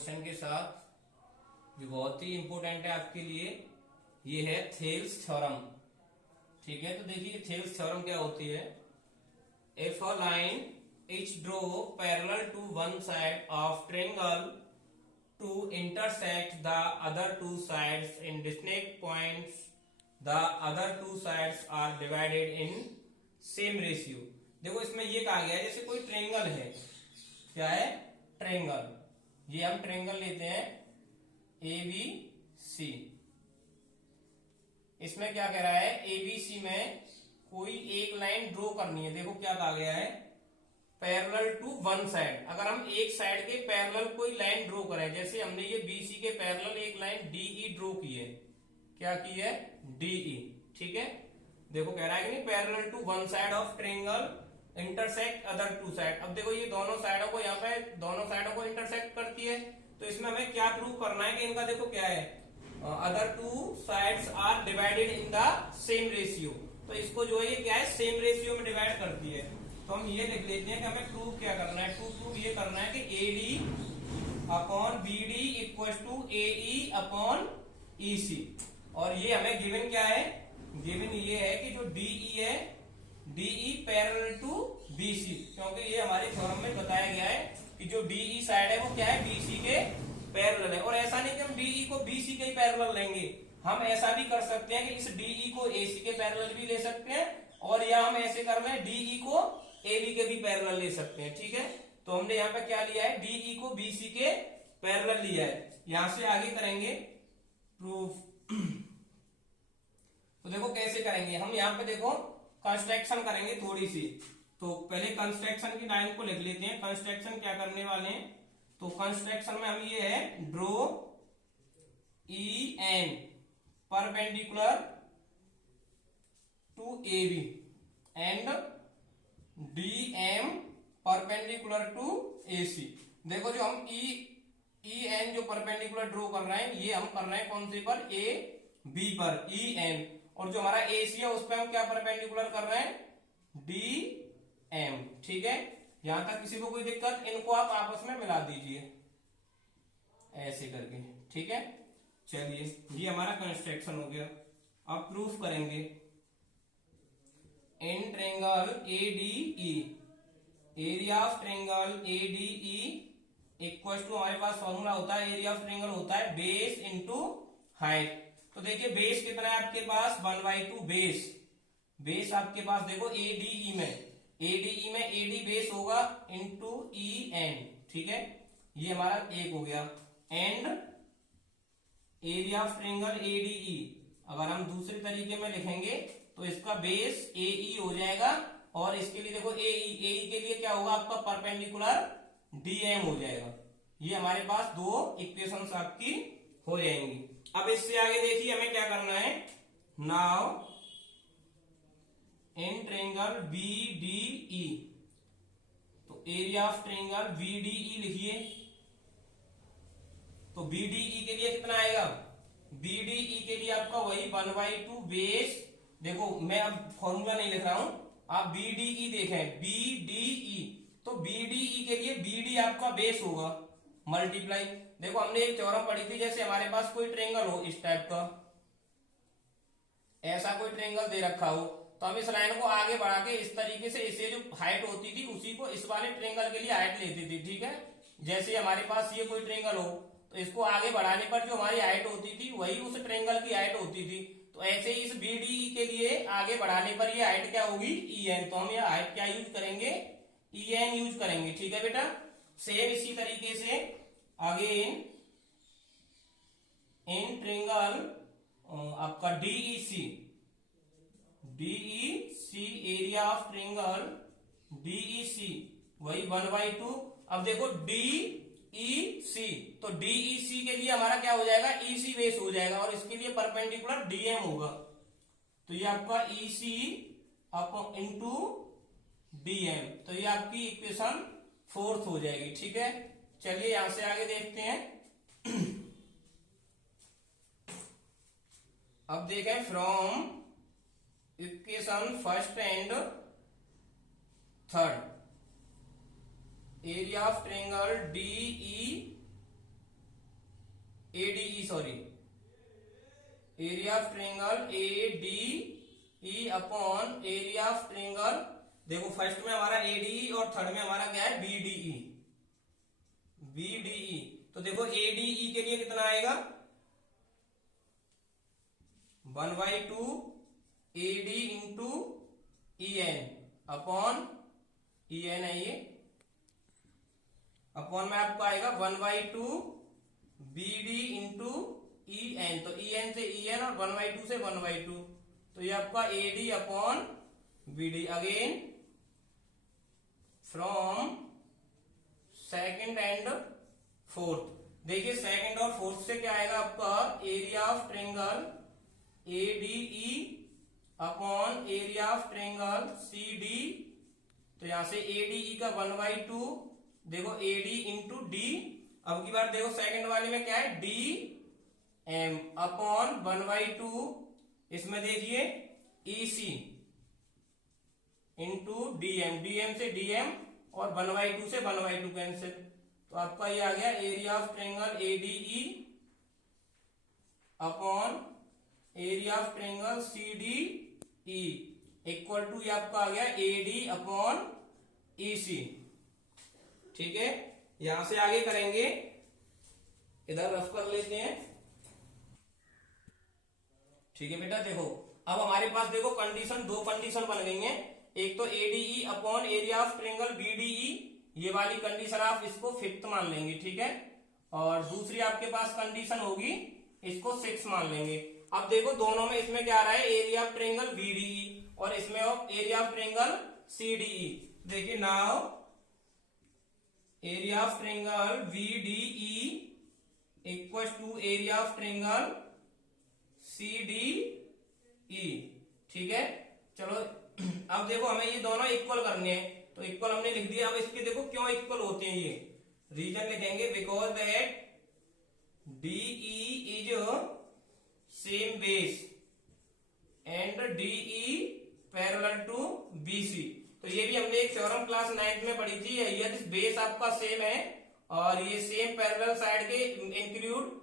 Question के साथ जो बहुत ही इंपॉर्टेंट है आपके लिए, ये है थेल्स थ्योरम। ठीक है, तो देखिए थेल्स थ्योरम क्या होती है। If a line is draw parallel to one side of triangle to intersect the other two sides in distinct points, the other two sides are divided in same ratio. देखो इसमें ये कहा गया है जैसे कोई ट्रायंगल है, क्या है ट्रायंगल, ये हम ट्रायंगल लेते हैं ए बी सी। इसमें क्या कह रहा है, ए बी सी में कोई एक लाइन ड्रॉ करनी है। देखो क्या कहा गया है, पैरेलल टू वन साइड। अगर हम एक साइड के पैरेलल कोई लाइन ड्रॉ करें, जैसे हमने ये बी सी के पैरेलल एक लाइन डीई ड्रॉ की है, क्या की है डीई। ठीक है, देखो कह रहा है कि नहीं parallel to one side of triangle intersect other two side. अब देखो ये दोनों साइडों को, यहाँ पे दोनों साइडों को इंटरसेक्ट करती है, तो इसमें हमें क्या प्रूव करना है कि इनका देखो क्या है, other two sides are divided in the same ratio. तो इसको जो है ये क्या है सेम रेशियो में डिवाइड करती है। तो हम ये लिख लेते हैं कि हमें प्रूव क्या करना है। प्रूव ये करना है कि A D upon B D equal to A E upon E C. और ये हमें गिवन क्या है, गिवन ये है कि जो डीई है डीई पैरेलल टू बीसी, क्योंकि ये हमारे थ्योरम में बताया गया है कि जो डीई साइड है वो क्या है बीसी के पैरेलल है। और ऐसा नहीं कि हम डीई को बीसी के ही पैरेलल लेंगे, हम ऐसा भी कर सकते हैं कि इस डीई को एसी के पैरेलल भी ले सकते हैं, और या हम ऐसे कर रहे हैं डीई को एबी के भी पैरेलल ले सकते हैं। ठीक है, तो हमने यहाँ पे क्या लिया है, डीई को बीसी के पैरेलल लिया है। यहां से आगे करेंगे प्रूफ। तो देखो कैसे करेंगे हम, यहाँ पे देखो कंस्ट्रक्शन करेंगे थोड़ी सी। तो पहले कंस्ट्रक्शन की लाइन को लिख लेते हैं। कंस्ट्रक्शन क्या करने वाले हैं, तो कंस्ट्रक्शन में हम ये है draw E N perpendicular to A B and D M perpendicular to A C. देखो जो हम ई एन जो परपेंडिकुलर ड्रॉ कर रहे हैं, ये हम कर रहे हैं कौन से पर, ए बी पर ई एन। और जो हमारा ए सी है उस पर हम क्या परपेंडिकुलर कर रहे हैं, डी एम। ठीक है, यहां तक किसी को कोई दिक्कत, इनको आप आपस में मिला दीजिए ऐसे करके। ठीक है, चलिए ये हमारा कंस्ट्रक्शन हो गया। अब प्रूफ करेंगे। In triangle A D E, area of triangle A D E equal to, हमारे पास फॉर्मूला होता है, एरिया ऑफ ट्रायंगल होता है बेस इंटू हाइट। तो देखिए बेस कितना है आपके पास, 1/2 बेस। बेस आपके पास देखो एडीई में एडी बेस होगा इंटू ई एन। ठीक है, ये हमारा एक हो गया। And area of triangle ADE, अगर हम दूसरे तरीके में लिखेंगे तो इसका बेस एई हो जाएगा, और इसके लिए देखो एई के लिए क्या होगा आपका परपेंडिकुलर डीएम हो जाएगा। ये हमारे पास दो इक्वेशंस आपकी हो जाएंगी। अब इससे आगे देखिए हमें क्या करना है। नाउ इन ट्रायंगल बीडीई, तो एरिया ऑफ ट्रायंगल बीडीई लिखिए। तो बीडीई के लिए कितना आएगा, बीडीई के लिए आपका वही 1/2 बेस। देखो मैं अब फॉर्मूला नहीं लिख रहा हूं, आप बीडीई देखें, बीडीई। तो बीडीई के लिए बीडी आपका बेस होगा मल्टीप्लाई। देखो हमने एक थ्योरम पढ़ी थी, जैसे हमारे पास कोई ट्रायंगल हो इस टाइप का, ऐसा कोई ट्रायंगल दे रखा हो, तो हम इस लाइन को आगे बढ़ा के इस तरीके से इसे जो हाइट होती थी उसी को इस वाले ट्रायंगल के लिए हाइट लेती थी। ठीक है, जैसे हमारे पास ये कोई ट्रायंगल हो तो इसको आगे बढ़ाने पर जो हमारी हाइट होती थी वही उस ट्रायंगल की हाइट होती थी। तो ऐसे ही इस बीडी के लिए आगे बढ़ाने पर ये हाइट क्या होगी, ई एन। तो हम यह हाइट क्या यूज करेंगे, ई एन यूज करेंगे। ठीक है बेटा, सेम इसी तरीके से अगेन इन ट्रायंगल आपका DEC area of triangle DEC वही 1/2। अब देखो डीईसी, तो डीईसी के लिए हमारा क्या हो जाएगा, ईसी बेस हो जाएगा, और इसके लिए परपेंडिकुलर डीएम होगा। तो ये आपका ईसी अप इंटू डीएम, तो ये आपकी इक्वेशन 4th हो जाएगी। ठीक है, चलिए यहां से आगे देखते हैं। अब देखें from equation first and third, area of triangle DE sorry, area of triangle A D E upon area of triangle, देखो फर्स्ट में हमारा एडीई और थर्ड में हमारा क्या है बीडीई, बीडीई। तो देखो एडीई के लिए कितना आएगा 1/2 AD into E N upon E N है ये, अपॉन में आपको आएगा 1/2 बीडी इंटू ई एन, तो ई एन से ई एन और 1/2 से 1/2, तो ये आपका AD upon BD. Again from second and fourth, देखिए सेकंड और फोर्थ से क्या आएगा आपका area of triangle ADE upon area of triangle CD, तो यहां से एडीई का 1/2, देखो एडी इंटू डी, अब की बार देखो सेकंड वाले में क्या है डी एम अपॉन 1/2, इसमें देखिए ईसी इंटू डीएम, डीएम से डीएम और 1/2 से 1/2 कैंसिल, तो आपका ये आ गया area of triangle ADE upon area of triangle CDE equal to ये आपका आ गया एडी अपॉन ईसी। ठीक है, यहां से आगे करेंगे, इधर रफ कर लेते हैं। ठीक है बेटा, देखो अब हमारे पास देखो कंडीशन, दो कंडीशन बन गई हैं, एक तो ADE upon area of triangle BDE, ये वाली कंडीशन आप इसको फिफ्थ मान लेंगे, ठीक है, और दूसरी आपके पास कंडीशन होगी इसको 6 मान लेंगे। अब देखो दोनों में, इसमें क्या आ रहा है एरिया ऑफ ट्रायंगल बीडीई और इसमें एरिया ऑफ ट्रायंगल सीडीई। देखिए now area of triangle BDE equal to area of triangle CDE. ठीक है, चलो अब देखो हमें ये दोनों इक्वल करने हैं, तो इक्वल हमने लिख दिया। अब इसके देखो क्यों इक्वल होते हैं, ये रीजन लिखेंगे, because that DE is same base and DE parallel to BC. तो ये भी हमने एक थ्योरम क्लास 9th में पढ़ी थी, यदि बेस आपका सेम है और ये सेम पैरेलल साइड के इंक्लूड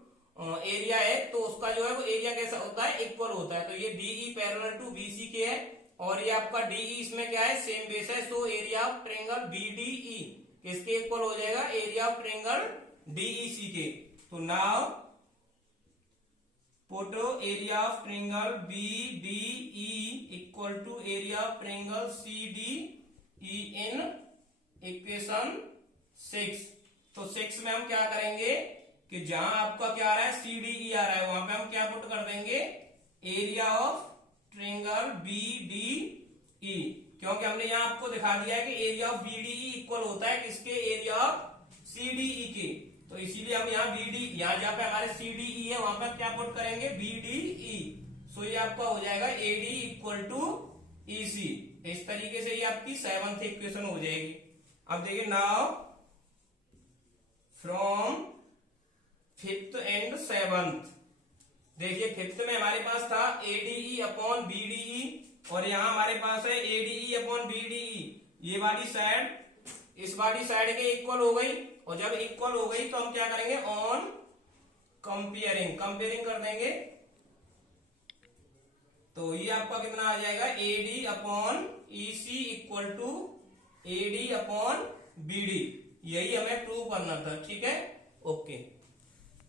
एरिया है, तो उसका जो है वो एरिया कैसा होता है इक्वल होता है। तो ये डीई पैरेलल टू बीसी के है और ये आपका डीई इसमें क्या है सेम बेस है, so area of triangle BDE किसके इक्वल हो जाएगा एरिया ऑफ ट्रायंगल डीईसी के। तो now put area of triangle BDE equal to area of triangle CDE in equation 6। तो 6 में हम क्या करेंगे कि जहां आपका क्या आ रहा है सीडीई आ रहा है, वहां पे हम क्या पुट कर देंगे एरिया ऑफ ट्रायंगल बीडीई, क्योंकि हमने यहां आपको दिखा दिया है कि एरिया ऑफ बीडीई इक्वल होता है किसके एरिया ऑफ सीडीई के। तो इसीलिए हम यहाँ बीडी, यहाँ जहां पे हमारे सीडीई है वहां पे क्या पुट करेंगे बीडीई, सो ये आपका हो जाएगा एडी इक्वल टू ईसी। इस तरीके से ये आपकी 7th इक्वेशन हो जाएगी। अब देखिए now from 5th and 7th, देखिए 5th में हमारे पास था एडीई अपॉन बीडीई और यहाँ हमारे पास है एडीई अपॉन बीडीई, ये वाली साइड इस वाली साइड के इक्वल हो गई, और जब इक्वल हो गई तो हम क्या करेंगे ऑन कंपेयरिंग, कंपेयरिंग कर देंगे, तो ये आपका कितना आ जाएगा AD upon EC equal to AD upon BD, यही हमें प्रूव करना था। ठीक है, ओके।